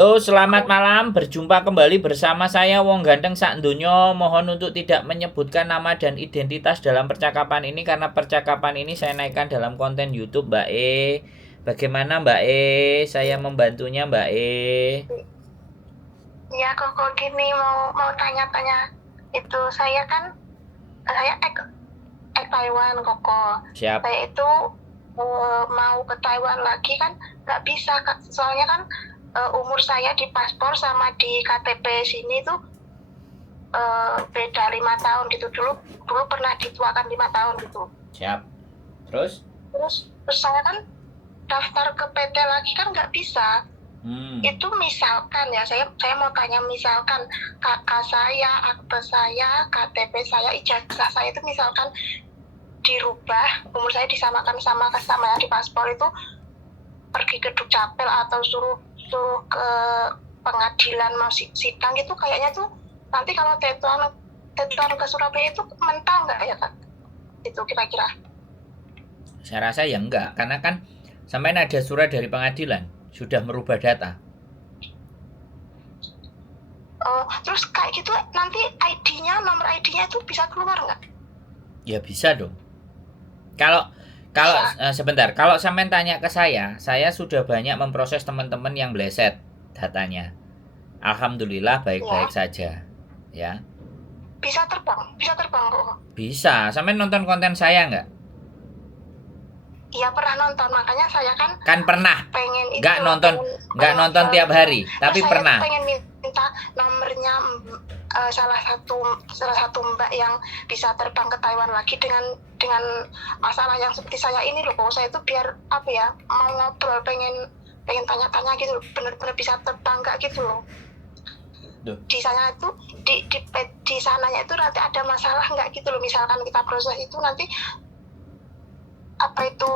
Halo, selamat malam. Berjumpa kembali bersama saya Wong Ganteng Sak Donya. Mohon untuk tidak menyebutkan nama dan identitas dalam percakapan ini karena percakapan ini saya naikkan dalam konten YouTube, Mbak E. Bagaimana, Mbak E? Saya membantunya, Mbak E. Ya, kok gini mau tanya-tanya itu saya Taiwan koko. Siap. Saya itu mau ke Taiwan lagi kan nggak bisa Kak. Soalnya kan umur saya di paspor sama di KTP sini tuh beda 5 tahun gitu. Dulu pernah dituakan 5 tahun gitu. Siap. Terus Terus saya kan daftar ke PT lagi kan nggak bisa. Itu misalkan ya, saya mau tanya, misalkan kakak saya, akte saya, KTP saya, ijazah saya itu misalkan dirubah, umur saya disamakan sama yang di paspor, itu pergi ke Dukcapil atau suruh ke pengadilan mau sidang gitu, kayaknya tuh nanti kalau tetuan ke Surabaya itu mental nggak ya Kak? Itu kira-kira. saya rasa ya enggak, karena kan sampai ada surat dari pengadilan sudah merubah data. Terus kayak gitu nanti nomor ID-nya itu bisa keluar nggak? Ya bisa dong. Kalau sebentar, kalau sampean tanya ke saya sudah banyak memproses teman-teman yang bleset datanya. Alhamdulillah baik-baik saja, ya. Bisa terbang kok. Bisa. Sampean nonton konten saya nggak? Iya, pernah nonton, makanya saya kan Pernah. pengen itu. Nggak nonton tiap hari, tapi pernah. Saya pengen minta nomornya salah satu mbak yang bisa terbang ke Taiwan lagi dengan masalah yang seperti saya ini loh. Saya itu biar apa ya, mau ngobrol, pengen tanya-tanya gitu, bener-bener bisa terbang nggak gitu loh. Di sana itu di sananya itu nanti ada masalah nggak gitu loh, misalkan kita proses itu nanti apa itu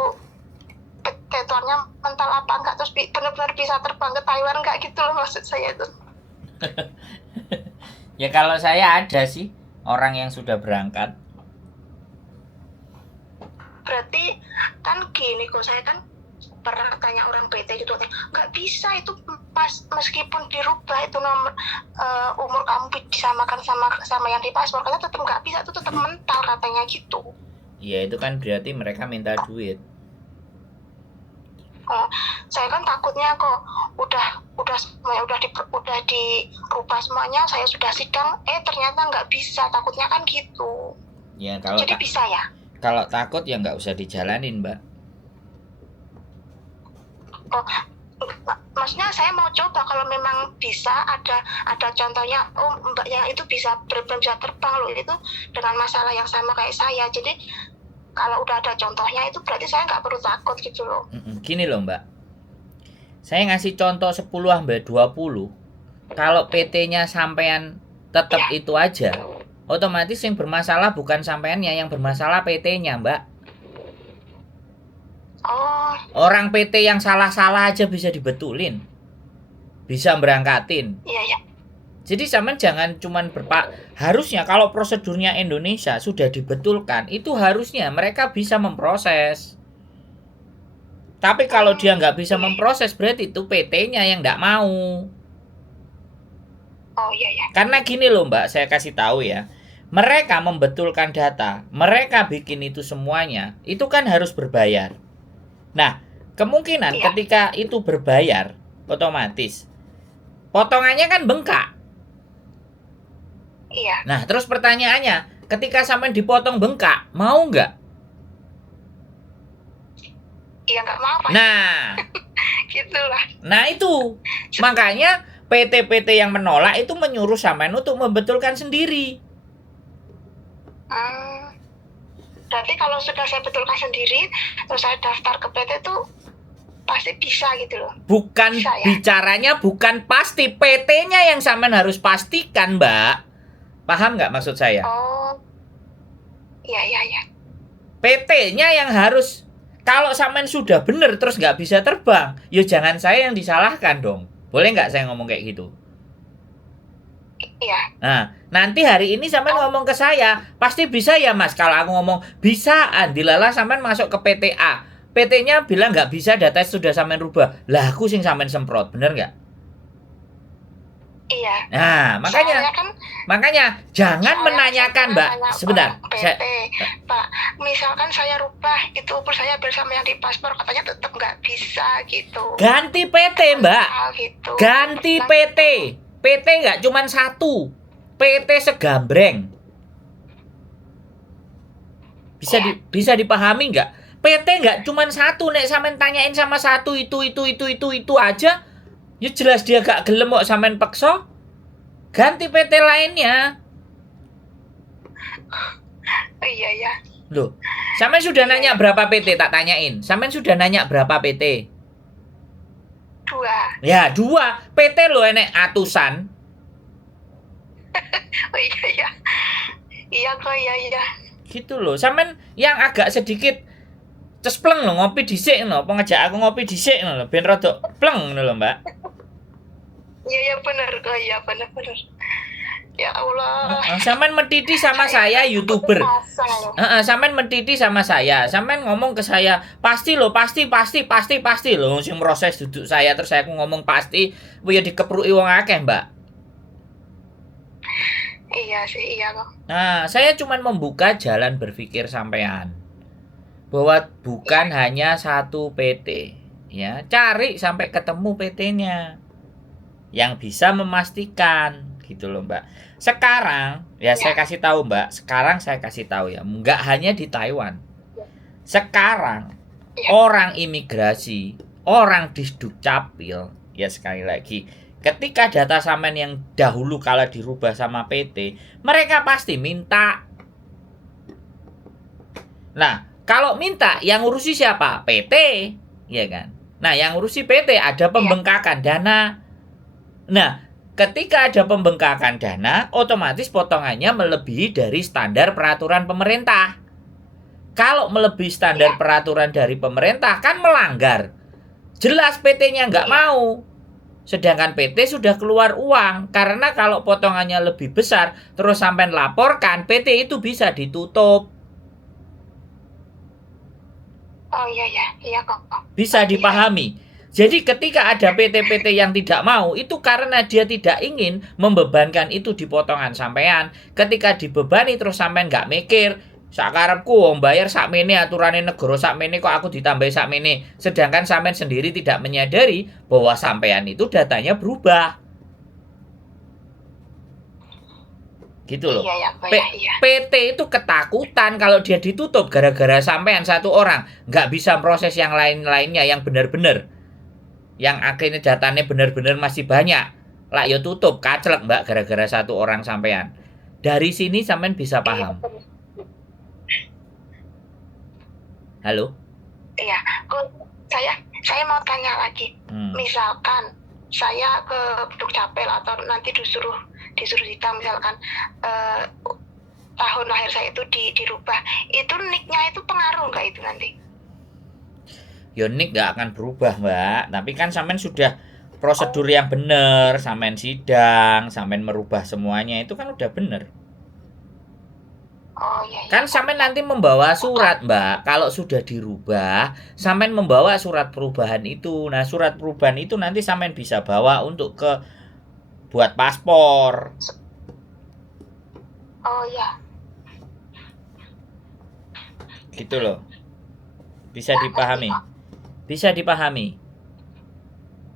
tetuannya mental apa enggak, terus benar-benar bisa terbang ke Taiwan enggak gitu loh, maksud saya itu. Ya kalau saya ada sih orang yang sudah berangkat. Berarti kan gini kok, saya kan pernah tanya orang PT gitu, nggak bisa itu, pas meskipun dirubah itu nomor umur kamu disamakan sama yang di paspor, katanya tetap nggak bisa, itu tetap mental katanya gitu. Iya, itu kan berarti mereka minta duit. Saya kan takutnya kok udah semuanya udah dirubah semuanya, saya sudah sidang ternyata nggak bisa, takutnya kan gitu. Ya kalau jadi bisa ya. Kalau takut ya nggak usah dijalanin, Mbak. Maksudnya saya mau coba, kalau memang bisa, ada contohnya, mbak yang itu bisa terbang loh, itu dengan masalah yang sama kayak saya. Jadi kalau udah ada contohnya itu berarti saya nggak perlu takut gitu loh. Gini loh Mbak, saya ngasih contoh 10-20. Kalau PT-nya sampean tetap itu aja, otomatis yang bermasalah bukan sampeannya, yang bermasalah PT-nya Mbak. Orang PT yang salah-salah aja bisa dibetulin, bisa berangkatin. Iya. Jadi sampean jangan cuman harusnya kalau prosedurnya Indonesia sudah dibetulkan, itu harusnya mereka bisa memproses. Tapi kalau dia nggak bisa memproses, berarti itu PT-nya yang nggak mau. Iya. Karena gini loh Mbak, saya kasih tahu ya. Mereka membetulkan data, mereka bikin itu semuanya, itu kan harus berbayar. Nah, kemungkinan ketika itu berbayar, otomatis potongannya kan bengkak. Iya. Nah, terus pertanyaannya, ketika sampai dipotong bengkak, mau nggak? Iya, nggak mau. Nah, gitulah. Nah itu, makanya PT-PT yang menolak itu menyuruh sampean untuk membetulkan sendiri. Berarti kalau sudah saya betulkan sendiri, terus saya daftar ke PT itu pasti bisa gitu loh. Bukan bisa, ya? Bicaranya bukan pasti, PT-nya yang sampean harus pastikan, Mbak. Paham nggak maksud saya? Iya. PT-nya yang harus. Kalau sampean sudah bener terus nggak bisa terbang, ya jangan saya yang disalahkan dong. Boleh nggak saya ngomong kayak gitu? Iya. Nah, nanti hari ini sampean ngomong ke saya, pasti bisa ya Mas. Kalau aku ngomong bisa, dilala sampean masuk ke PTA. PT-nya bilang nggak bisa, data sudah sampean rubah. Lah aku sing sampean semprot, bener nggak? Iya. Nah, makanya Soalnya kan jangan soalnya menanyakan, saya Mbak. nanya Sebentar. PT, Pak, misalkan saya rubah itu umur saya bersama yang di paspor, katanya tetap nggak bisa gitu. Ganti PT, Mbak. Gitu. Ganti Nah, PT. PT nggak cuma satu. PT segambreng. Bisa dipahami nggak? PT nggak cuma satu. Nek sampean tanyain sama satu itu aja. Ya jelas dia gak gelem kok sampean pekso. Ganti PT lainnya. Iya ya. Loh, sampean sudah nanya berapa PT? Tak tanyain. Sampean sudah nanya berapa PT? 2. Ya, 2. PT lo enek atusan. Oh iya ya. Iya kok iya. Gitu loh. Sampean yang agak sedikit cespleng lo ngopi dhisik no. Pengajak aku ngopi dhisik no. Ben rada pleng no, Mbak. Iya benar kok, iya benar. Ya Allah. Sampean mentiti sama saya YouTuber. Sampean mentiti sama saya. Sampean ngomong ke saya, pasti loh, pasti loh sing proses duduk saya terus saya ngomong pasti, ya dikepruki wong akeh, Mbak. Iya sih, iya kok. Nah, saya cuma membuka jalan berpikir sampean. Bahwa bukan hanya satu PT. Ya, cari sampai ketemu PT-nya. Yang bisa memastikan gitu loh, Mbak. Sekarang ya saya kasih tahu, Mbak. Sekarang saya kasih tahu ya, nggak hanya di Taiwan. Sekarang orang imigrasi, orang di Dukcapil, ya sekali lagi, ketika data sampean yang dahulu kala dirubah sama PT, mereka pasti minta. Nah, kalau minta yang ngurusi siapa? PT, ya kan? Nah, yang ngurusi PT ada pembengkakan dana. Nah, ketika ada pembengkakan dana, otomatis potongannya melebihi dari standar peraturan pemerintah. Kalau melebihi standar peraturan dari pemerintah, kan melanggar. Jelas PT-nya nggak mau. Sedangkan PT sudah keluar uang. Karena kalau potongannya lebih besar, terus sampai laporkan, PT itu bisa ditutup. Oh iya kok. Bisa dipahami. Jadi ketika ada PT-PT yang tidak mau, itu karena dia tidak ingin membebankan itu di potongan sampean. Ketika dibebani terus sampean nggak mikir, sakarepku wong bayar sakmene aturane negara sakmene kok aku ditambah sakmene. Sedangkan sampean sendiri tidak menyadari bahwa sampean itu datanya berubah. Gitu loh. PT itu ketakutan kalau dia ditutup gara-gara sampean satu orang nggak bisa proses yang lain-lainnya yang benar-benar. Yang akhirnya datanya benar-benar masih banyak. Lah ya tutup, kaclek, Mbak, gara-gara satu orang sampean. Dari sini sampean bisa paham. Halo? Iya, saya mau tanya lagi. Misalkan saya ke Dukcapil atau nanti disuruh kita misalkan tahun lahir saya itu dirubah. Itu nick-nya itu pengaruh nggak itu nanti? Ya nik gak akan berubah, Mbak. Tapi kan sampean sudah prosedur yang benar, sampean sidang, sampean merubah semuanya, itu kan udah benar. Oh iya. Kan sampean nanti membawa surat, Mbak. Kalau sudah dirubah, sampean membawa surat perubahan itu. Nah, surat perubahan itu nanti sampean bisa bawa untuk buat paspor. Oh iya. Gitu loh. Bisa dipahami. Bisa dipahami.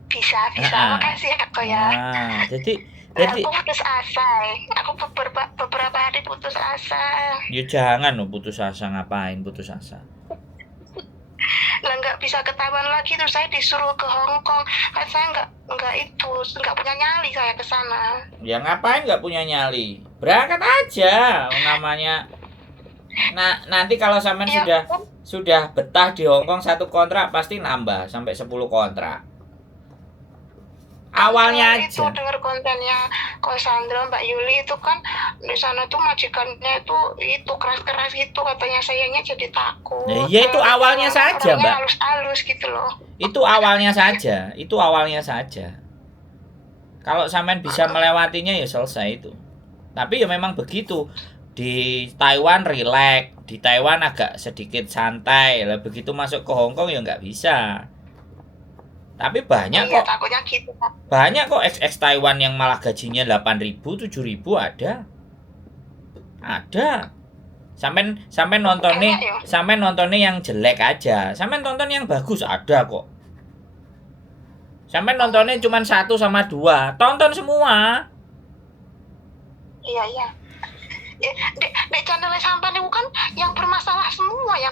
Bisa. Makasih ya, Kak ya. Nah, jadi aku putus asa. Aku beberapa hari putus asa. Ya jangan loh putus asa, ngapain putus asa? Lah nggak bisa ketahuan lagi terus saya disuruh ke Hong Kong. Kan saya nggak punya nyali saya ke sana. Ya ngapain nggak punya nyali? Berangkat aja namanya. Nah, nanti kalau sampean sudah betah di Hong Kong satu kontrak pasti nambah sampai 10 kontrak. Awalnya aja. Itu dengar kontennya Cassandra, Mbak Yuli itu kan di sana tuh majikannya itu keras-keras gitu katanya, sayanya jadi takut. Ya itu awalnya saja, Mbak. Halus-halus gitu loh. Itu awalnya saja. Kalau sampean bisa melewatinya ya selesai itu. Tapi ya memang begitu. Di Taiwan relax, di Taiwan agak sedikit santai. Lah begitu masuk ke Hong Kong ya nggak bisa. Tapi banyak Iya, kok. takutnya gitu kan. Banyak kok ex Taiwan yang malah gajinya 8.000, 7.000 ada. Ada. Sampai Enak ya. nontonnya yang jelek aja. Sampai nonton yang bagus ada kok. Sampai nontonnya cuma 1 sama 2. Tonton semua. Iya, iya. Dek channelnya sampai itu kan yang bermasalah semua yang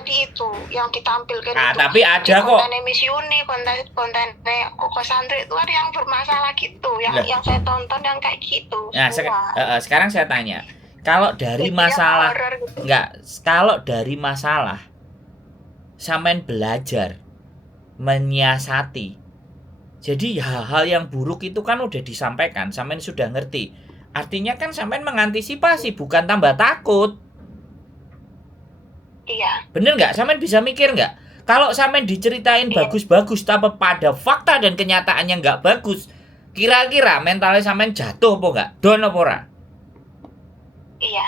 yang ditampilkan Ah, itu. tapi ada kok. Kontennya Miss Yuni, kontennya Koko Sandri itu ada yang bermasalah gitu. Yang saya tonton yang kayak gitu. Nah, sekarang saya tanya. Kalau dari masalah gitu. kalau dari masalah sampean belajar menyiasati. Jadi hal-hal yang buruk itu kan udah disampaikan, sampean sudah ngerti. Artinya kan sampean mengantisipasi, bukan tambah takut. Iya. Bener nggak? Sampean bisa mikir nggak? Kalau sampean diceritain bagus-bagus, tapi pada fakta dan kenyataannya nggak bagus, kira-kira mentalnya sampean jatuh apa nggak? Down apa ora? Iya.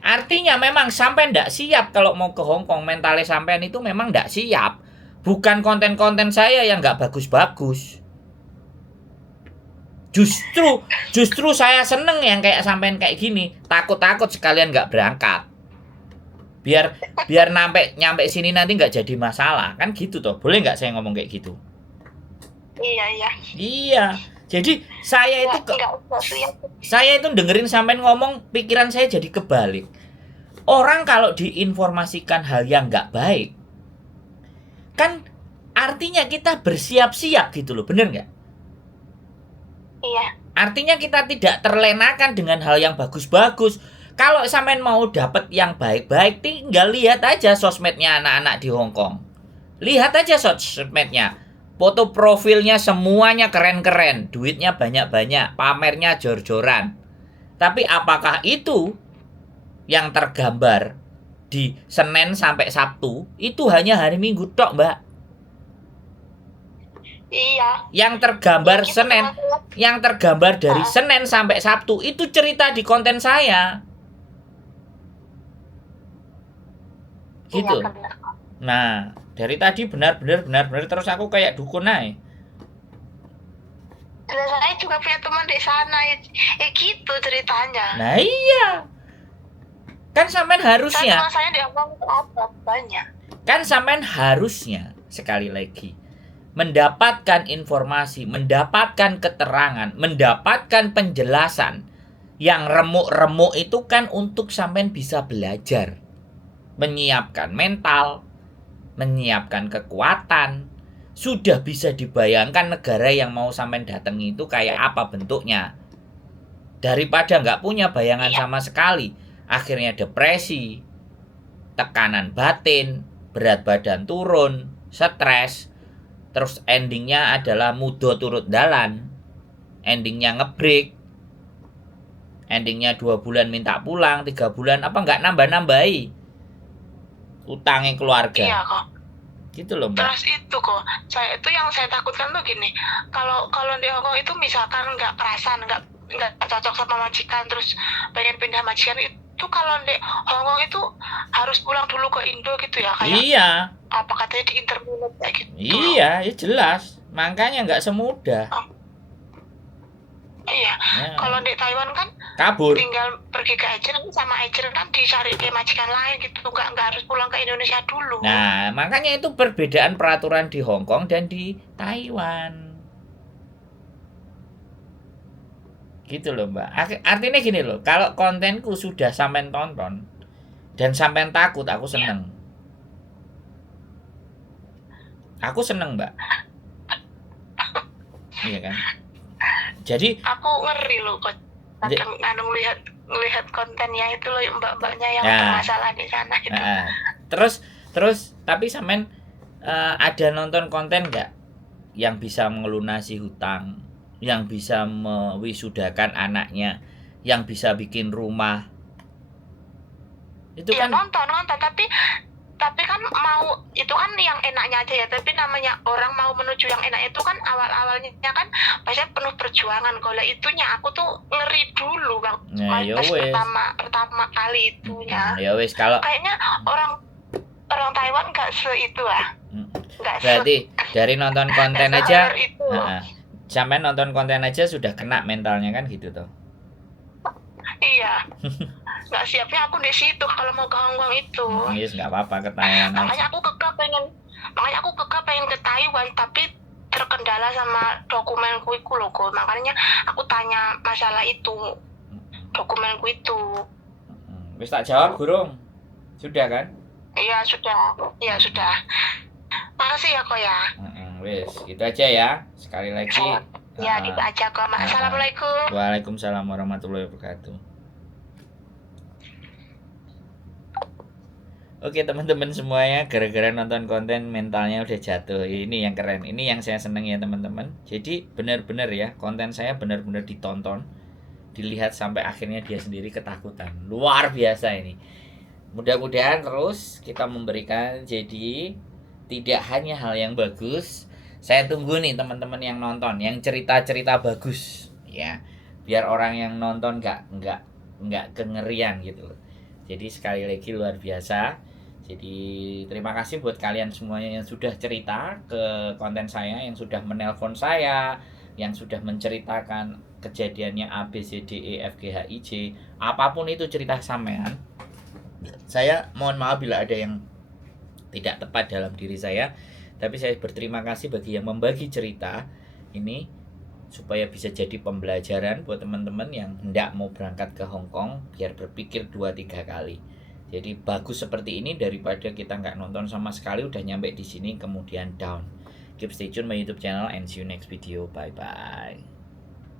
Artinya memang sampean nggak siap kalau mau ke Hong Kong. Mentalnya sampean itu memang nggak siap. Bukan konten-konten saya yang nggak bagus-bagus. Justru saya seneng yang kayak sampean kayak gini. Takut-takut sekalian nggak berangkat. Biar nyampe sini nanti nggak jadi masalah. Kan gitu toh. Boleh nggak saya ngomong kayak gitu? Iya, iya. Iya. Jadi saya itu dengerin sampean ngomong, pikiran saya jadi kebalik. Orang kalau diinformasikan hal yang nggak baik, kan artinya kita bersiap-siap gitu loh, bener nggak? Iya. Artinya kita tidak terlenakan dengan hal yang bagus-bagus. Kalau sampean mau dapat yang baik-baik, tinggal lihat aja sosmednya anak-anak di Hong Kong. Lihat aja sosmednya. Foto profilnya semuanya keren-keren, duitnya banyak-banyak, pamernya jor-joran. Tapi apakah itu yang tergambar di Senin sampai Sabtu? Itu hanya hari Minggu tok, Mbak. Iya. Yang tergambar dari Senin sampai Sabtu itu cerita di konten saya. Gitu. Iya, nah, dari tadi benar-benar terus aku kayak dukun aja. Saya juga punya teman di sana, gitu ceritanya. Nah iya, kan sampean harusnya. Teman saya di Hong Kong ada banyak. Kan sampean harusnya sekali lagi mendapatkan informasi, mendapatkan keterangan, mendapatkan penjelasan yang remuk-remuk itu kan untuk sampean bisa belajar, menyiapkan mental, menyiapkan kekuatan. Sudah bisa dibayangkan negara yang mau sampean datangi itu kayak apa bentuknya. Daripada nggak punya bayangan sama sekali, akhirnya depresi, tekanan batin, berat badan turun, stres, terus endingnya adalah mudo turut dalan, endingnya ngebreak, endingnya 2 bulan minta pulang, 3 bulan apa nggak nambah-nambahi utangnya keluarga. Iya kok. Gitu loh, Mbak. Terus itu kok, yang saya takutkan tuh gini, kalau di Hong Kong itu misalkan nggak kerasan, nggak cocok sama majikan, terus pengen pindah majikan, itu kalau di Hong Kong itu harus pulang dulu ke Indo gitu ya, kayak iya, apa katanya di interminate kayak gitu. Iya, ya jelas. Makanya nggak semudah. Iya. Ya. Kalau di Taiwan kan kabur, tinggal pergi ke agent, sama agent kan dicari ke majikan lain gitu, nggak harus pulang ke Indonesia dulu. Nah, makanya itu perbedaan peraturan di Hong Kong dan di Taiwan. Gitu loh, Mbak. Artinya gini loh, kalau kontenku sudah sampean tonton dan sampean takut, aku seneng. Aku seneng, Mbak. Iya kan? Jadi aku ngeri loh kok kadang melihat kontennya itu loh, mbak-mbaknya yang bermasalah di sana itu. Terus tapi sampean ada nonton konten nggak yang bisa melunasi hutang, yang bisa mewisudakan anaknya, yang bisa bikin rumah? Itu ya, kan nonton tapi kan mau itu kan yang enaknya aja ya, tapi namanya orang mau menuju yang enak itu kan awalnya kan pasti penuh perjuangan. Kalau itunya aku tuh ngeri dulu bang, pas pertama kali itunya. Ya wes, kalau kayaknya orang Taiwan nggak itu Nggak Berarti dari nonton konten aja, se-aware itu. sampai nonton konten aja sudah kena mentalnya kan gitu toh. Iya. Nggak siapnya aku di situ kalau mau ke Hongkong itu. Yes, nggak apa-apa, ke Taiwan aja. Makanya aku kekeh pengen ke Taiwan, tapi terkendala sama dokumenku itu loh. Makanya aku tanya masalah itu, dokumenku itu. Wis tak jawab gurung. Sudah kan? Iya sudah. Makasih ya kok ya. Wis, gitu aja ya. Sekali lagi. Ya gitu aja kok. Assalamualaikum. Waalaikumsalam warahmatullahi wabarakatuh. Oke teman-teman semuanya, gara-gara nonton konten mentalnya udah jatuh. Ini yang keren, ini yang saya seneng ya teman-teman. Jadi benar-benar ya, konten saya benar-benar ditonton, dilihat sampai akhirnya dia sendiri ketakutan. Luar biasa ini. Mudah-mudahan terus kita memberikan jadi tidak hanya hal yang bagus. Saya tunggu nih teman-teman yang nonton, yang cerita-cerita bagus ya. Biar orang yang nonton nggak kengerian gitu loh. Jadi sekali lagi luar biasa. Jadi terima kasih buat kalian semuanya yang sudah cerita ke konten saya, yang sudah menelpon saya, yang sudah menceritakan kejadiannya A B C D E F G H I J, apapun itu cerita sampean. Saya mohon maaf bila ada yang tidak tepat dalam diri saya, tapi saya berterima kasih bagi yang membagi cerita ini supaya bisa jadi pembelajaran buat teman-teman yang hendak mau berangkat ke Hong Kong, biar berpikir 2-3 kali. Jadi bagus seperti ini daripada kita nggak nonton sama sekali udah nyampe di sini kemudian down. Keep stay tune my YouTube channel and see you next video. Bye bye.